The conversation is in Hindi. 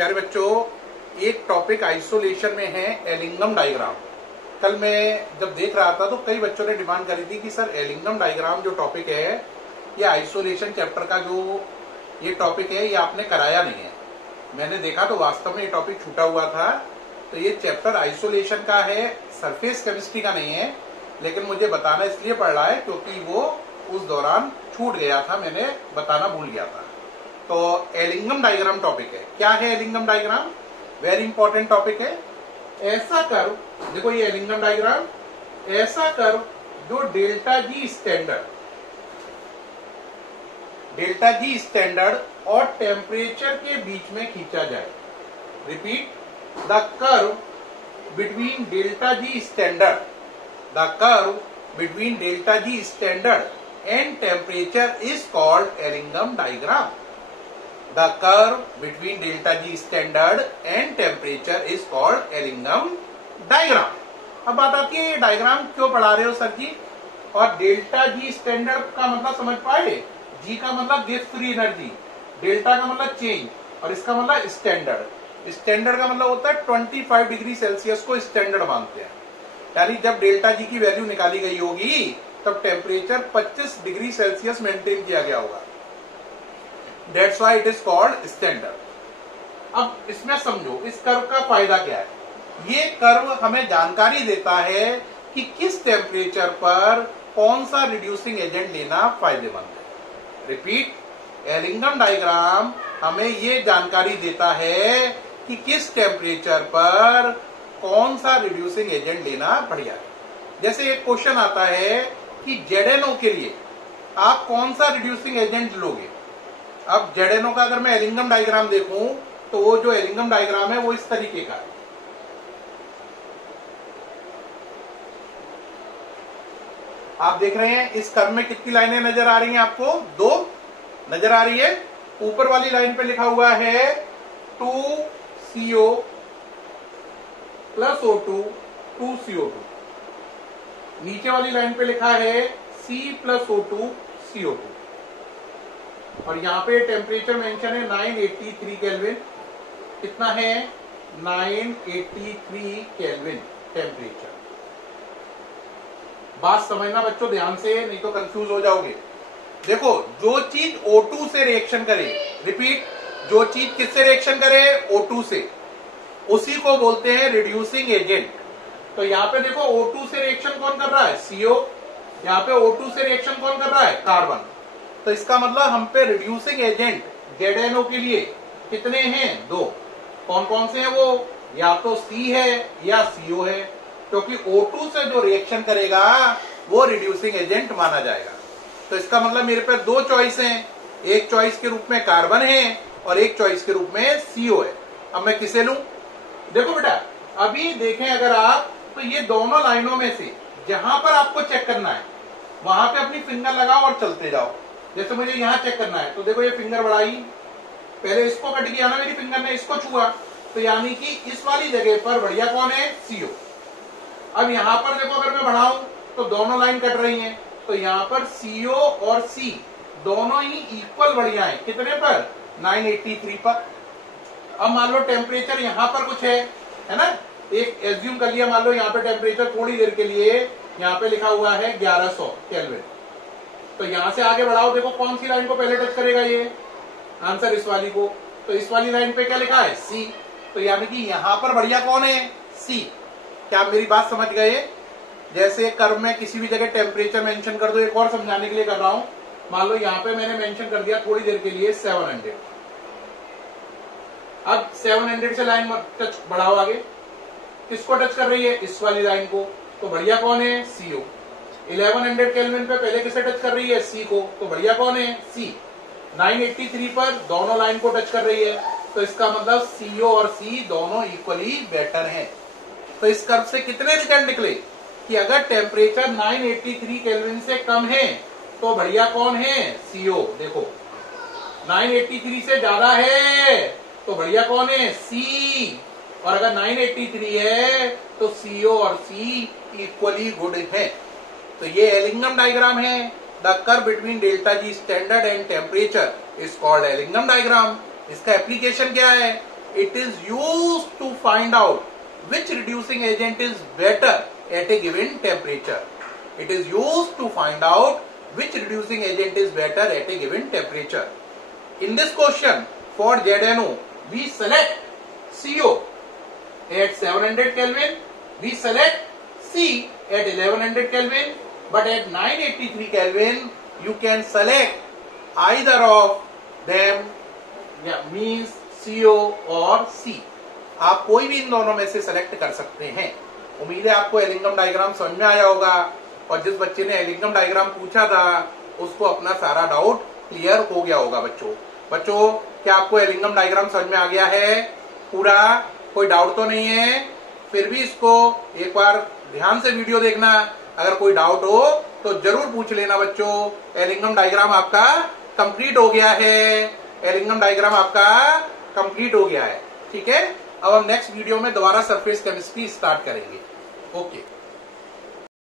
प्यारे बच्चों, एक टॉपिक आइसोलेशन में है एलिंगम डायग्राम। कल मैं जब देख रहा था तो कई बच्चों ने डिमांड करी थी कि सर एलिंगम डायग्राम जो टॉपिक है ये आइसोलेशन चैप्टर का जो ये टॉपिक है ये आपने कराया नहीं है। मैंने देखा तो वास्तव में ये टॉपिक छूटा हुआ था। तो ये चैप्टर आइसोलेशन का है, सरफेस केमिस्ट्री का नहीं है, लेकिन मुझे बताना इसलिए पड़ रहा है क्योंकि वो उस दौरान छूट गया था, मैंने बताना भूल गया था। तो एलिंगम डायग्राम टॉपिक है। क्या है Ellingham diagram? Very important topic है। ऐसा कर्व, देखो ये एलिंगम डायग्राम, ऐसा कर्व जो डेल्टा जी स्टैंडर्ड और टेम्परेचर के बीच में खींचा जाए। Repeat, the curve between delta G standard and temperature is called Ellingham diagram. The curve between delta G standard and temperature is called Ellingham diagram. अब बात आती है ये डायग्राम क्यों पढ़ा रहे हो सर जी? और डेल्टा जी स्टैंडर्ड का मतलब समझ पाए? जी का मतलब गेट फ्री एनर्जी, डेल्टा का मतलब चेंज और इसका मतलब स्टैंडर्ड। स्टैंडर्ड का मतलब होता है 25 डिग्री सेल्सियस को स्टैंडर्ड मानते हैं। यानी जब डेल्टा जी की वैल्यू निकाली गई होगी तब टेम्परेचर 25 डिग्री सेल्सियस मेंटेन किया गया होगा। That's why it is called standard. अब इसमें समझो इस कर्व का फायदा क्या है। ये कर्व हमें जानकारी देता है कि किस टेम्परेचर पर कौन सा रिड्यूसिंग एजेंट लेना फायदेमंद है। रिपीट, एलिंगम डायग्राम हमें ये जानकारी देता है कि किस टेम्परेचर पर कौन सा रिड्यूसिंग एजेंट लेना बढ़िया है। जैसे एक क्वेश्चन आता है कि ZNO के लिए आप कौन सा रिड्यूसिंग एजेंट लोगे। अब ZNO का अगर मैं एलिंगम डायग्राम देखूं तो वो जो एलिंगम डायग्राम है वो इस तरीके का है। आप देख रहे हैं इस कर्व में कितनी लाइनें नजर आ रही हैं आपको? 2 नजर आ रही है। ऊपर वाली लाइन पे लिखा हुआ है 2CO प्लस O2 2CO2। नीचे वाली लाइन पे लिखा है C प्लस O2 CO2 और यहाँ पे टेम्परेचर मेंशन है 983 केल्विन। कितना है? 983 केल्विन टेम्परेचर। बात समझना बच्चों ध्यान से, नहीं तो कंफ्यूज हो जाओगे। देखो, जो चीज O2 से रिएक्शन करे, रिपीट, जो चीज किससे रिएक्शन करे? O2 से, उसी को बोलते हैं रिड्यूसिंग एजेंट। तो यहाँ पे देखो O2 से रिएक्शन कौन कर रहा है? CO। यहाँ पे O2 से रिएक्शन कौन कर रहा है? कार्बन। तो इसका मतलब हम पे रिड्यूसिंग एजेंट ZNO के लिए कितने हैं? 2। कौन कौन से हैं वो? या तो C है या CO है, क्योंकि O2 से जो रिएक्शन करेगा वो रिड्यूसिंग एजेंट माना जाएगा। तो इसका मतलब मेरे पे 2 चॉइस हैं, एक चॉइस के रूप में कार्बन है और एक चॉइस के रूप में CO है। अब मैं किसे लूं? देखो बेटा, अभी देखें अगर आप, तो ये दोनों लाइनों में से जहां पर आपको चेक करना है वहां पे अपनी फिंगर लगाओ और चलते जाओ। जैसे मुझे यहां चेक करना है तो देखो ये फिंगर बढ़ाई, पहले इसको कट किया ना मेरी फिंगर ने, इसको छुआ, तो यानी कि इस वाली जगह पर बढ़िया कौन है? CO। अब यहां पर देखो अगर मैं बढ़ाऊं तो दोनों लाइन कट रही हैं, तो यहां पर CO और C दोनों ही इक्वल बढ़िया है। कितने पर? 983 पर। अब मान लो टेम्परेचर यहां पर कुछ है ना, एक एज्यूम कर लिया, मान लो यहाँ पे टेम्परेचर थोड़ी देर के लिए यहाँ पे लिखा हुआ है 1100 केल्विन। तो यहां से आगे बढ़ाओ, देखो कौन सी लाइन को पहले टच करेगा ये आंसर? इस वाली को। तो इस वाली लाइन पे क्या लिखा है? C। तो यानी कि यहां पर बढ़िया कौन है? C। क्या आप मेरी बात समझ गए? जैसे कर्व में किसी भी जगह टेम्परेचर मेंशन कर दो, एक और समझाने के लिए कर रहा हूं। मान लो यहाँ पे मैंने मेंशन कर दिया थोड़ी देर के लिए 700। अब 700 से लाइन टच बढ़ाओ आगे, किसको टच कर रही है? इस वाली लाइन को। तो बढ़िया कौन है? CO। 1100 केल्विन पे पहले किसे टच कर रही है? C को। तो बढ़िया कौन है? C। 983 पर दोनों लाइन को टच कर रही है, तो इसका मतलब CO और C दोनों इक्वली बेटर हैं। तो इस कर्व से कितने रिजल्ट निकले कि अगर टेम्परेचर 983 केल्विन से कम है तो बढ़िया कौन है? CO। देखो 983 से ज्यादा है तो बढ़िया कौन है? C। और अगर 983 है तो CO और C इक्वली गुड है। तो ये एलिंगम डायग्राम है। The curve between delta G standard and temperature is called Ellingham diagram. इसका एप्लीकेशन क्या है? it is used to find out which reducing agent is better at a given temperature. It is used to find out which reducing agent is better at a given temperature. In this question, for ZNO, we select CO at 700 Kelvin, we select C at 1100 Kelvin, but at 983 Kelvin, you can select either of them, means CO और C. आप कोई भी इन दोनों में से सेलेक्ट कर सकते हैं. उम्मीद है आपको एलिंगम डायग्राम समझ में आया होगा, और जिस बच्चे ने एलिंगम डायग्राम पूछा था उसको अपना सारा डाउट क्लियर हो गया होगा. बच्चों क्या आपको एलिंगम डायग्राम समझ में आ गया है पूरा? कोई डाउट तो नहीं है? फिर भी इसको एक बार ध्यान से वीडियो देखना. अगर कोई डाउट हो तो जरूर पूछ लेना बच्चों. एलिंगम डायग्राम आपका कंप्लीट हो गया है. एलिंगम डायग्राम आपका कंप्लीट हो गया है. ठीक है, अब हम नेक्स्ट वीडियो में दोबारा सरफेस केमिस्ट्री स्टार्ट करेंगे. ओके.